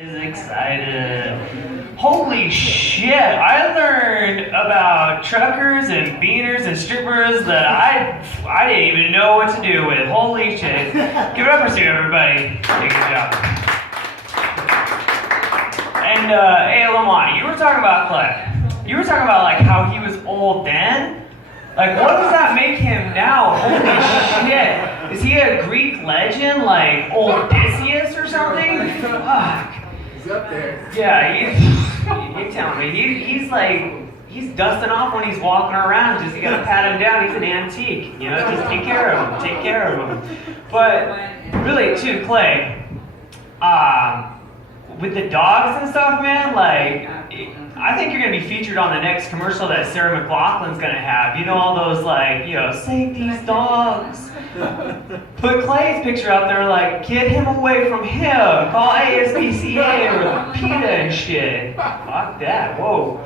Is excited. Holy shit, I learned about truckers and beaners and strippers that I didn't even know what to do with. Holy shit. Give it up for Sue, everybody. Good job. And hey, Lamont, you were talking about Clay. You were talking about like how he was old then. Like, what does that make him now? Holy shit. Is he a Greek legend, like old Odysseus or something? Fuck. He's up there. Yeah, you're telling me. He's dusting off when he's walking around. Just you gotta pat him down. He's an antique. You know, just take care of him. Take care of him. But really, too, Clay, with the dogs and stuff, man, like, I think you're gonna be featured on the next commercial that Sarah McLachlan's gonna have. You know, all those like, you know, save these dogs. Put Clay's picture up there, like, get him away from him. Call ASPCA or PETA and shit. Fuck that. Whoa.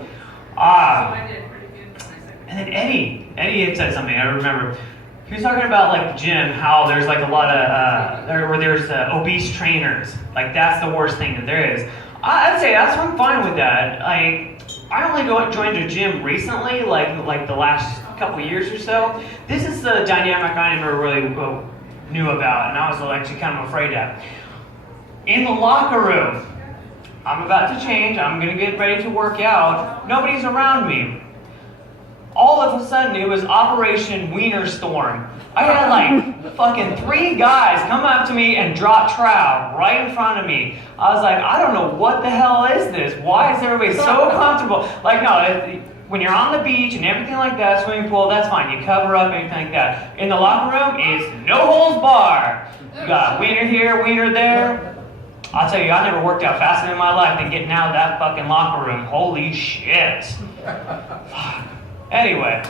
And then Eddie had said something. I remember. He was talking about like the gym, how there's like a lot of there's obese trainers. Like that's the worst thing that there is. I'd say I'm fine with that. I only joined a gym recently, like the last couple years or so. This is the dynamic I never really knew about, and I was actually kind of afraid of. In the locker room, I'm about to change. I'm gonna get ready to work out. Nobody's around me. All of a sudden, it was Operation Wiener Storm. I had like fucking 3 guys come up to me and drop trowel right in front of me. I was like, I don't know what the hell is this? Why is everybody so comfortable? Like, no, when you're on the beach and everything like that, swimming pool, that's fine. You cover up, anything like that. In the locker room, it's no holds barred. You got wiener here, wiener there. I'll tell you, I never worked out faster in my life than getting out of that fucking locker room. Holy shit. Fuck. Anyway,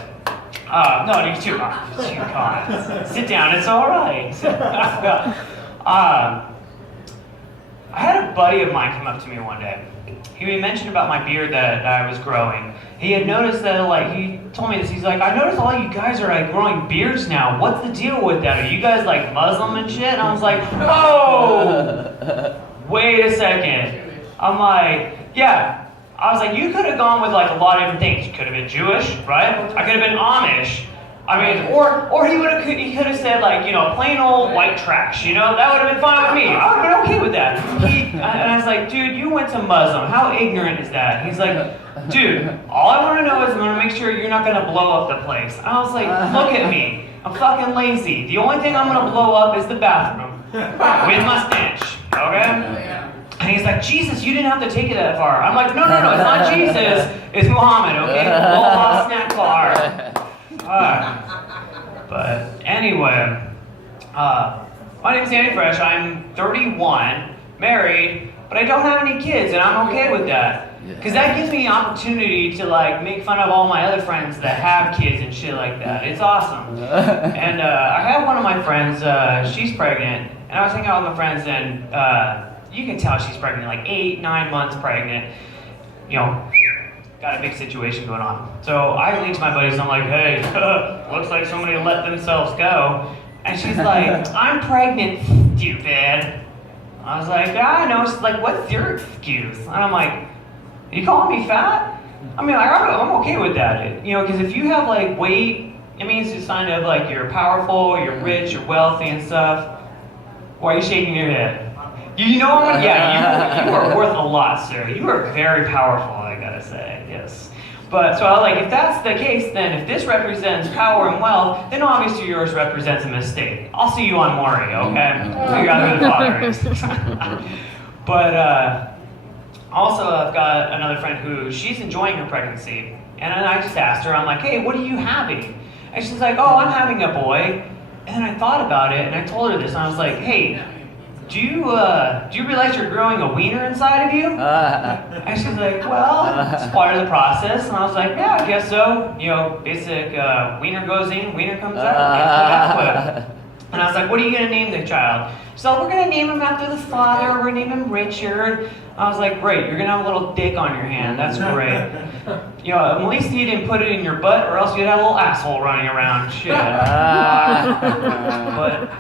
no, you too. Sit down, it's all right. I had a buddy of mine come up to me one day. He mentioned about my beard that I was growing. He had noticed that, like, he told me this. He's like, I noticed all you guys are like growing beards now. What's the deal with that? Are you guys like Muslim and shit? And I was like, oh, wait a second. I'm like, yeah. I was like, you could have gone with like a lot of different things. You could have been Jewish, right? I could have been Amish. I mean, or he could have said like, you know, plain old white trash. You know, that would have been fine with me. I would have been okay with that. And I was like, dude, you went to Muslim. How ignorant is that? He's like, dude, all I want to know is I'm gonna make sure you're not gonna blow up the place. And I was like, look at me. I'm fucking lazy. The only thing I'm gonna blow up is the bathroom with my stench. Okay? And he's like, Jesus, you didn't have to take it that far. I'm like, no, it's not Jesus, it's Muhammad, okay? Blow snack bar. But anyway, my name's Danny Fresh. I'm 31, married, but I don't have any kids, and I'm okay with that. Because that gives me an opportunity to like make fun of all my other friends that have kids and shit like that. It's awesome. And I have one of my friends, she's pregnant, and I was hanging out with my friends, and you can tell she's pregnant, like 8-9 months pregnant. You know, got a big situation going on. So I lean to my buddies and I'm like, hey, looks like somebody let themselves go. And she's like, I'm pregnant, stupid. I was like, I know. She's like, what's your excuse? And I'm like, you calling me fat? I mean, like, I'm okay with that. You know, because if you have like weight, it means it's a sign of like you're powerful, you're rich, you're wealthy and stuff. Why are you shaking your head? You know what? Yeah, you are worth a lot, sir. You are very powerful, I gotta say, yes. But, so I was like, if that's the case, then if this represents power and wealth, then obviously yours represents a mistake. I'll see you on Maury, okay? Figure out who the father is. But, also I've got another friend who, she's enjoying her pregnancy. And then I just asked her, I'm like, hey, what are you having? And she's like, oh, I'm having a boy. And then I thought about it, and I told her this, and I was like, hey, do you realize you're growing a wiener inside of you? And she's like, well, it's part of the process. And I was like, yeah, I guess so. You know, basic wiener goes in, wiener comes out. And I was like, what are you going to name the child? She's like, we're going to name him after the father. We're going to name him Richard. I was like, great, you're going to have a little dick on your hand. That's great. You know, at least you didn't put it in your butt, or else you'd have a little asshole running around. Shit. But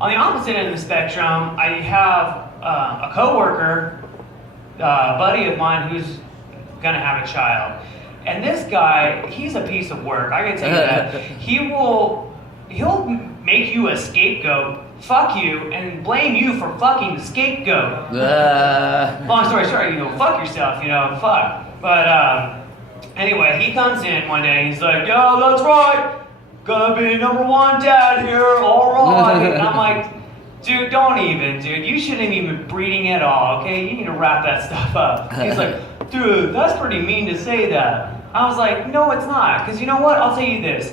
on the opposite end of the spectrum, I have a coworker buddy of mine who's gonna have a child. And this guy, he's a piece of work. I can tell you that. He'll make you a scapegoat, fuck you, and blame you for fucking the scapegoat. Long story short, fuck yourself, fuck. But anyway, he comes in one day, he's like, yeah, that's right. Gonna be #1 dad here, alright. And I'm like, dude, don't even, dude. You shouldn't even be breeding at all, okay? You need to wrap that stuff up. He's like, dude, that's pretty mean to say that. I was like, no, it's not. Because you know what? I'll tell you this.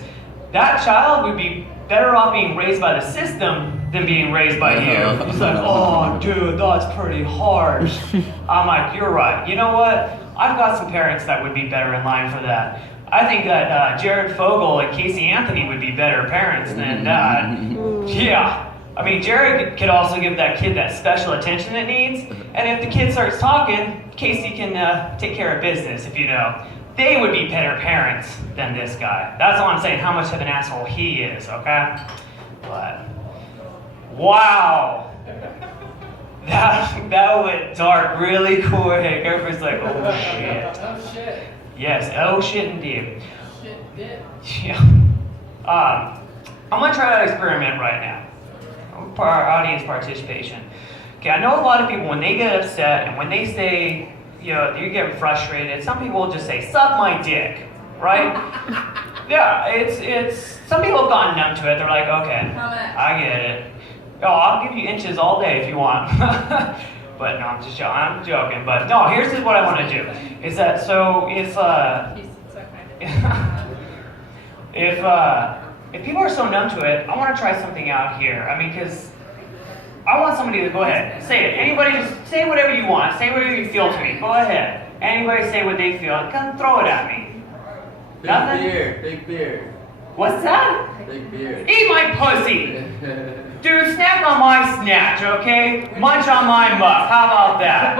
That child would be better off being raised by the system than being raised by you. He's like, oh, dude, that's pretty harsh. I'm like, you're right. You know what? I've got some parents that would be better in line for that. I think that Jared Fogle and Casey Anthony would be better parents than yeah. I mean, Jared could also give that kid that special attention it needs. And if the kid starts talking, Casey can take care of business, if you know. They would be better parents than this guy. That's all I'm saying, how much of an asshole he is, okay? But, wow. That went dark really quick. Everybody's like, oh shit. Oh shit. Yes, oh shit indeed. Shit did. Yeah. I'm gonna try that experiment right now. For our audience participation. Okay, I know a lot of people, when they get upset and when they say, you're getting frustrated, some people will just say, suck my dick, right? Yeah, it's, some people have gotten numb to it. They're like, okay, I get it. Oh, I'll give you inches all day if you want. But no, I'm joking. But no, here's what I want to do. Is that, so if people are so numb to it, I want to try something out here. I mean, because I want somebody to go ahead, say it. Anybody just say whatever you want. Say whatever you feel to me. Go ahead. Anybody say what they feel. Come throw it at me. Big beer. What's that? Big beer. Eat my pussy. Dude, snack on my snatch, okay? Munch on my muff. How about that?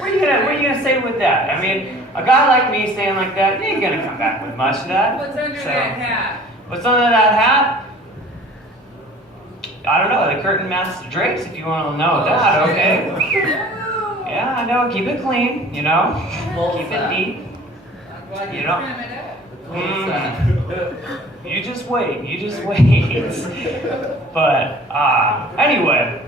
What are you gonna say with that? I mean, a guy like me saying like that, he ain't gonna come back with much of that. What's under that hat? What's under that hat? I don't know, the curtain matches the drapes if you want to know that, okay? Yeah, I know, keep it clean, keep it neat. You know? You just wait. But, anyway.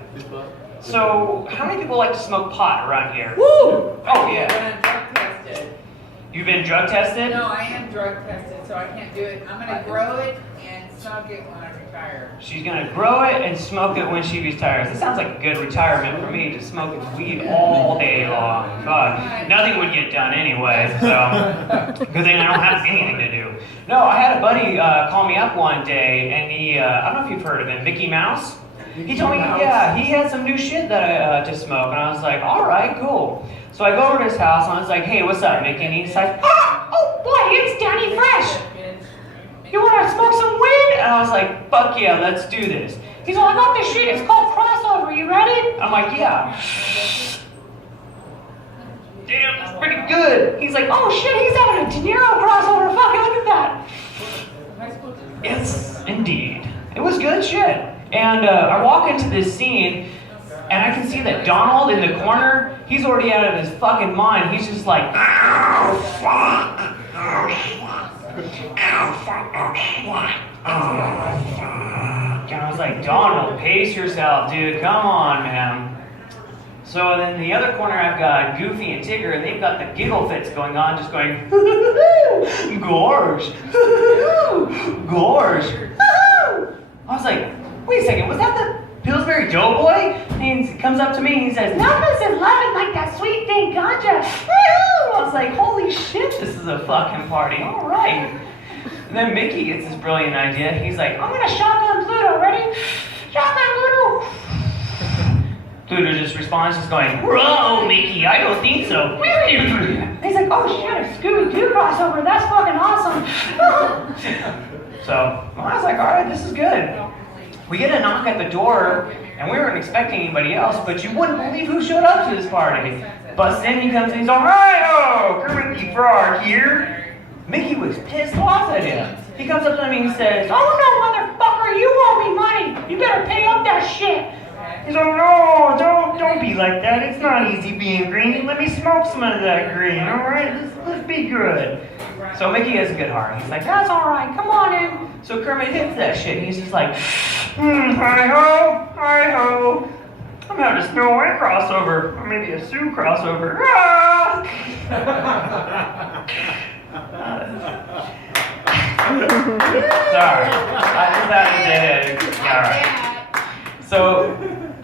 So, how many people like to smoke pot around here? Woo! Oh, yeah. Drug tested. You've been drug tested? No, I am drug tested, so I can't do it. I'm going to grow it and smoke it when I retire. She's going to grow it and smoke it when she retires. It sounds like a good retirement for me, just smoking weed all day long. God, nothing would get done anyway, so good thing I don't have anything to do. No, I had a buddy call me up one day, and he, I don't know if you've heard of him, Mickey Mouse. He told me, yeah, he had some new shit that I to smoke, and I was like, all right, cool. So I go over to his house, and I was like, hey, what's up, Mickey? And he's like, oh boy, it's Danny Fresh. You want to smoke some weed? And I was like, fuck yeah, let's do this. He's like, I got this shit, it's called Crossover, you ready? I'm like, yeah. Damn, that's pretty good. He's like, oh shit, he's having a De Niro crossover, fuck it, look at that. Yes, indeed. It was good shit. And I walk into this scene, and I can see that Donald in the corner, he's already out of his fucking mind. He's just like, ow, fuck, ow, fuck, ow, fuck. And I was like, Donald, pace yourself, dude, come on, man. So then in the other corner, I've got Goofy and Tigger, and they've got the giggle fits going on, just going, gorge, gorge. I was like, wait a second, was that the Pillsbury Doughboy? And he comes up to me and he says, nothing's in loving like that sweet thing ganja. I was like, holy shit, this is a fucking party, all right. And then Mickey gets this brilliant idea. He's like, I'm gonna shotgun Pluto, ready? Shotgun Pluto. Pluto just responds, just going, whoa, Mickey, I don't think so. He's like, oh shit, a Scooby-Doo crossover, that's fucking awesome. So I was like, all right, this is good. We get a knock at the door, and we weren't expecting anybody else, but you wouldn't believe who showed up to this party. Busts in, he comes in, he's all right, oh, Kermit the Frog here. Mickey was pissed off at him. He comes up to me and he says, oh no, motherfucker, you owe me money. You better pay up that shit. He's like, no, don't don't be like that. It's not easy being green. Let me smoke some of that green, all right? Let's be good. So Mickey has a good heart. He's like, that's all right. Come on in. So Kermit hits that shit. And he's just like, hi-ho, hi-ho. I'm having a Snow White crossover, or maybe a Sue crossover. Ah! Sorry. I just had to say it. All right. So,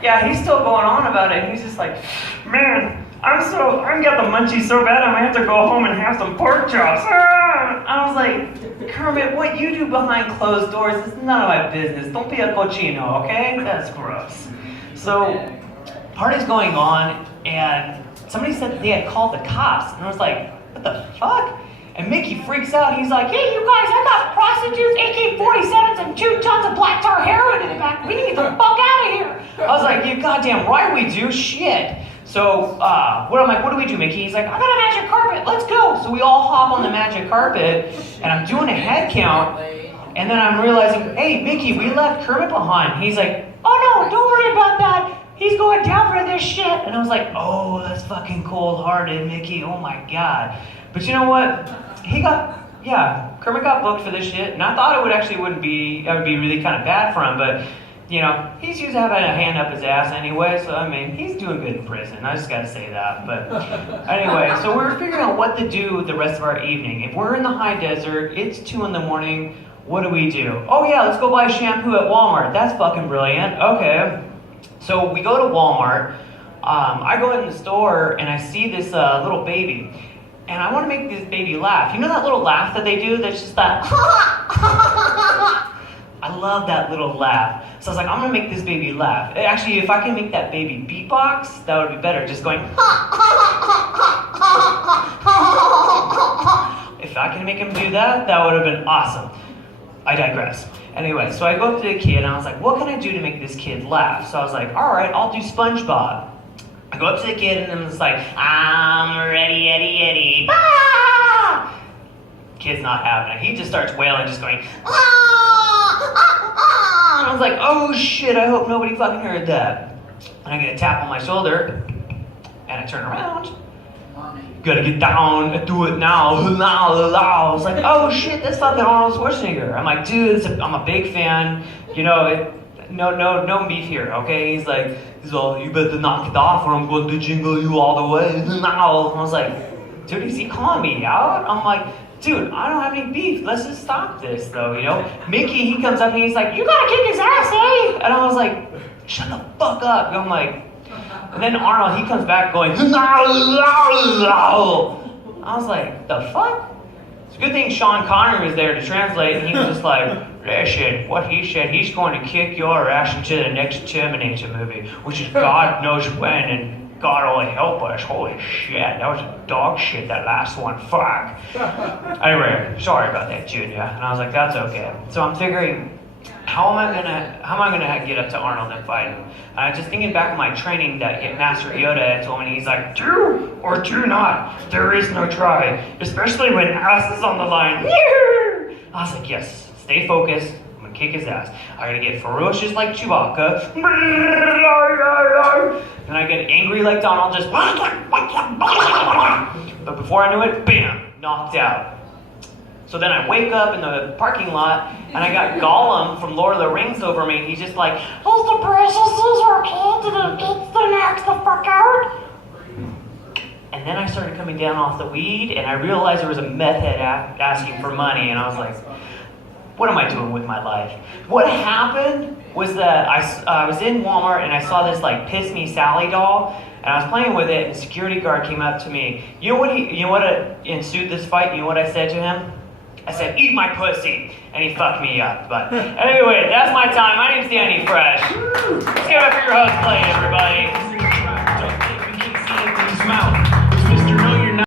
yeah, he's still going on about it. And he's just like, man, I'm got the munchies so bad I might have to go home and have some pork chops. Ah! I was like, Kermit, what you do behind closed doors is none of my business. Don't be a cochino, okay? That's gross. So, party's going on, and somebody said that they had called the cops, and I was like, what the fuck? And Mickey freaks out. He's like, hey, you guys, I got prostitutes, AK-47s, and 2 tons of black tar heroin in the back. We need to get the fuck out of here. I was like, you goddamn right we do. Shit. So, what do we do, Mickey? He's like, I got a magic carpet. Let's go. So we all hop on the magic carpet, and I'm doing a head count, and then I'm realizing, hey, Mickey, we left Kermit behind. He's like, oh no, don't worry about that. He's going down for this shit. And I was like, oh, that's fucking cold-hearted, Mickey. Oh my God. But you know what? Kermit got booked for this shit, and I thought it would be really kind of bad for him, but you know, he's used to having a hand up his ass anyway, so I mean, he's doing good in prison. I just gotta say that. But anyway, so we're figuring out what to do with the rest of our evening. If we're in the high desert, it's 2 a.m, what do we do? Oh yeah, let's go buy shampoo at Walmart. That's fucking brilliant. Okay. So we go to Walmart. I go in the store and I see this little baby. And I want to make this baby laugh. You know that little laugh that they do? That's just that. I love that little laugh. So I was like, I'm going to make this baby laugh. Actually, if I can make that baby beatbox, that would be better. Just going. If I can make him do that, that would have been awesome. I digress. Anyway, so I go up to the kid and I was like, what can I do to make this kid laugh? So I was like, all right, I'll do SpongeBob. I go up to the kid and I'm just like, I'm ready, Eddie, Eddie. Ah! Kid's not having it. He just starts wailing, just going, ah, ah, ah. And I was like, oh shit, I hope nobody fucking heard that. And I get a tap on my shoulder and I turn around. Gotta get down and do it now. I was like, oh shit, that's fucking Arnold Schwarzenegger. I'm like, dude, I'm a big fan. You know, no beef here, okay? He's all, you better knock it off or I'm going to jingle you all the way. Now. I was like, dude, is he calling me out? I'm like, dude, I don't have any beef. Let's just stop this, though, you know? Mickey, he comes up and he's like, you gotta kick his ass, eh? And I was like, shut the fuck up. And I'm like, and then Arnold, he comes back going, I was like, the fuck? It's a good thing Sean Connery was there to translate, and he was just like, shit, what he said, he's going to kick your ass into the next Terminator movie, which is God knows when, and God only help us. Holy shit, that was a dog shit, that last one, fuck. Anyway, sorry about that, Junior. And I was like, that's okay. So I'm figuring, how am I gonna get up to Arnold and fight him? And I was just thinking back on my training that Master Yoda had told me, he's like, do or do not. There is no try, especially when ass is on the line. I was like, yes. Stay focused. I'm gonna kick his ass. I gotta get ferocious like Chewbacca. And I get angry like Donald, just. But before I knew it, bam, knocked out. So then I wake up in the parking lot, and I got Gollum from Lord of the Rings over me, and he's just like, "Who's the precious Caesar kid to the next the fuck out?" And then I started coming down off the weed, and I realized there was a meth head asking for money, and I was like, what am I doing with my life? What happened was that I was in Walmart and I saw this like Piss Me Sally doll, and I was playing with it, and the security guard came up to me. You know what ensued this fight? You know what I said to him? I said, eat my pussy, and he fucked me up. But anyway, that's my time. My name's Danny Fresh. Let's give it up for your host play, everybody. We can see it in his mouth.